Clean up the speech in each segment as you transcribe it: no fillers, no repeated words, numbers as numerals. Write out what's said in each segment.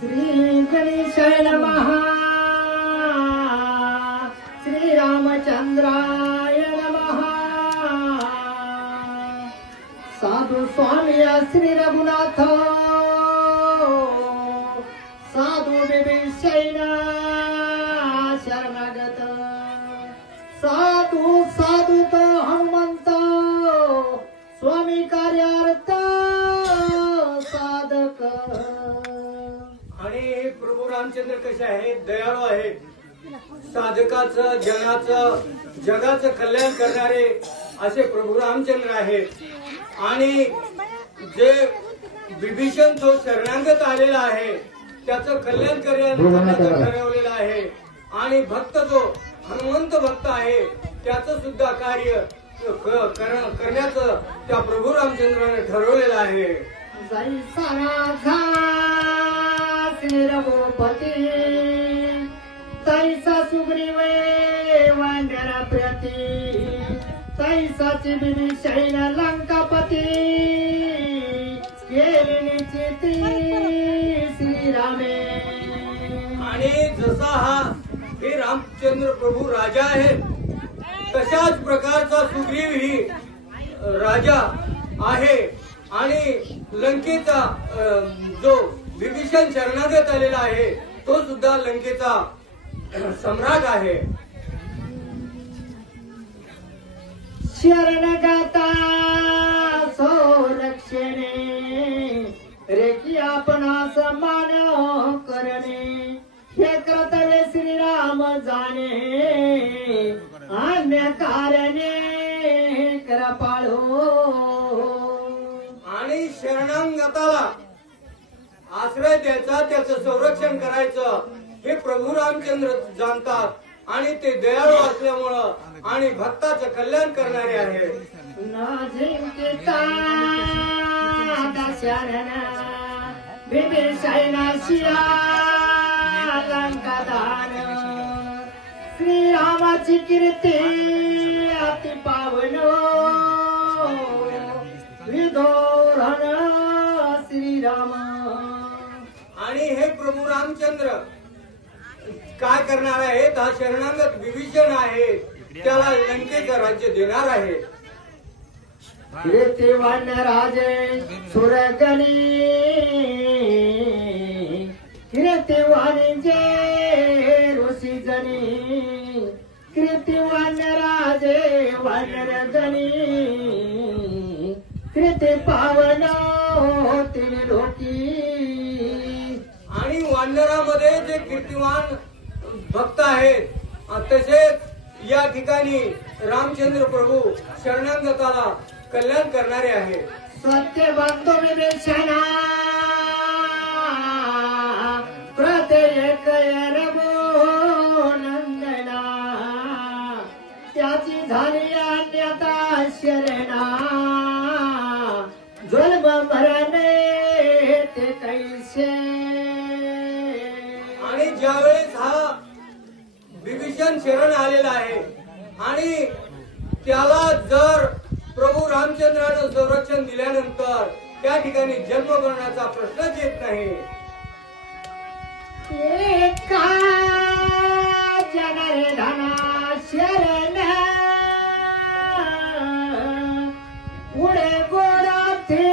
श्री गणेशाय नमः। श्री रामचंद्राय नमः। साधु स्वामी श्री रघुनाथ साधु विभीषण शरणागत साधु साधुत हनुमंत स्वामी कार्यार्थ साधक। आणि प्रभू रामचंद्र कसे आहेत? दयाळू आहेत, साधकाचं जगाचं कल्याण करणारे असे प्रभू रामचंद्र आहेत। आणि जे विभीषण जो शरणागत आलेला आहे त्याचं कल्याण करण्याचं ठरवलेलं आहे। आणि भक्त जो हनुमंत भक्त आहे त्याचं सुद्धा कार्य करण्याचं त्या प्रभू रामचंद्राने ठरवलेलं आहे। जैसा राजा श्री रघुपती तैसा सुग्रीवे वानर प्रती तैसाची विभीषण लंकापती केली निश्चिती श्रीरामे। आणि जसा हा हे रामचंद्र प्रभू राजा आहे तशाच प्रकारचा सुग्रीव ही राजा आहे। आणि लंकेचा जो विभीषण शरणागत आलेला आहे तो सुद्धा लंकेचा सम्राट आहे। शरणगाता संरक्षणे रेखी आपणास मान करणे हे कर्तव्य श्रीराम जाणे अन्य कारणे कृपाळो। आणि शरणागताला आश्रय द्यायचा, त्याचं संरक्षण करायचं हे प्रभू रामचंद्र जाणतात आणि ते दयाळू असल्यामुळं आणि भक्ताचं कल्याण करणारे आहे। न जिंकिता दशरण विभीषण शिया लंकादान श्रीरामाची कीर्ती अति पावन विधोरण श्रीराम। आणि हे प्रभू रामचंद्र काय करणार आहेत? हा शरणागत विभीषण आहे त्याला लंकेचं राज्य देणार आहे। कीर्तिवान राजे सुरगणी कीर्तिवान जे ऋषी जनी कीर्तिवान राजे वानरगणी कीर्ती पावन तीन लोकी। आणि वानरामध्ये जे कीर्तिवान भक्त आहेत तसेच या ठिकाणी रामचंद्र प्रभू शरणागताला कल्याण करणारे आहे। सत्य बंधू विभीषणा प्रत्येक नंदना त्याची झाली अन्यथा शरणा जुल्म मरणे ते कैसे। आणि ज्यावेळेस हा विभीषण शरण आलेला आहे आणि त्याला जर प्रभू रामचंद्रानं संरक्षण दिल्यानंतर त्या ठिकाणी जन्म मरणाचा प्रश्नच येत नाही। एका जनार्दना शरण पुढे गोडाथे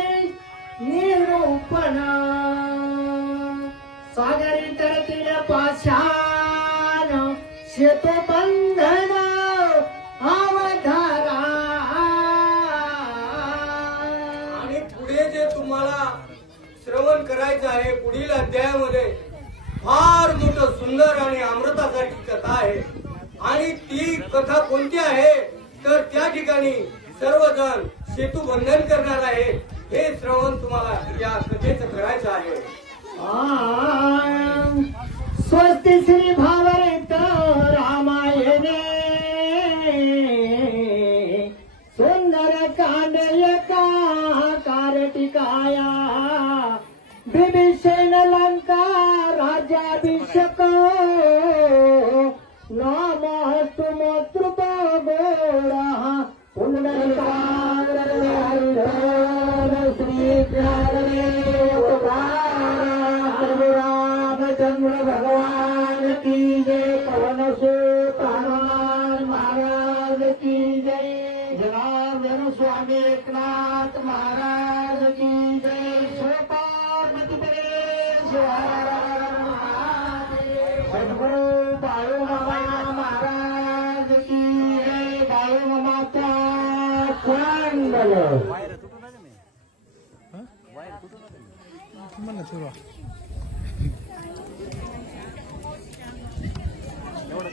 निरूपण सागरी तरतील पाषाण शेतो बंधन अवधारा। आणि पुढे जे तुम्हाला श्रवण करायचं आहे पुढील अध्यायामध्ये फार मोठं सुंदर आणि अमृतासारखी कथा आहे। आणि ती कथा कोणती आहे तर त्या ठिकाणी सर्वजण सेतू बंधन करणार आहे हे श्रवण तुम्हाला या कथेचं करायचं आहे। स्वस्ति श्री भावरित रामायणे सुंदर कांड एका कारटिकाया विभीषण लंका राज्याभिषेक नामस्तु मोतृप गोरा पुंडलिकाग्र श्री रामचंद्र भगवान की जय, पवन सुत हनुमान महाराज की जय, जनार्दन स्वामी एकनाथ महाराज की जय, शिवपार्वती परमेश्वर सद्गुरु बाळू मामा महाराज की जय, बाळू मामाचा मंगल. मला सुरू एवढं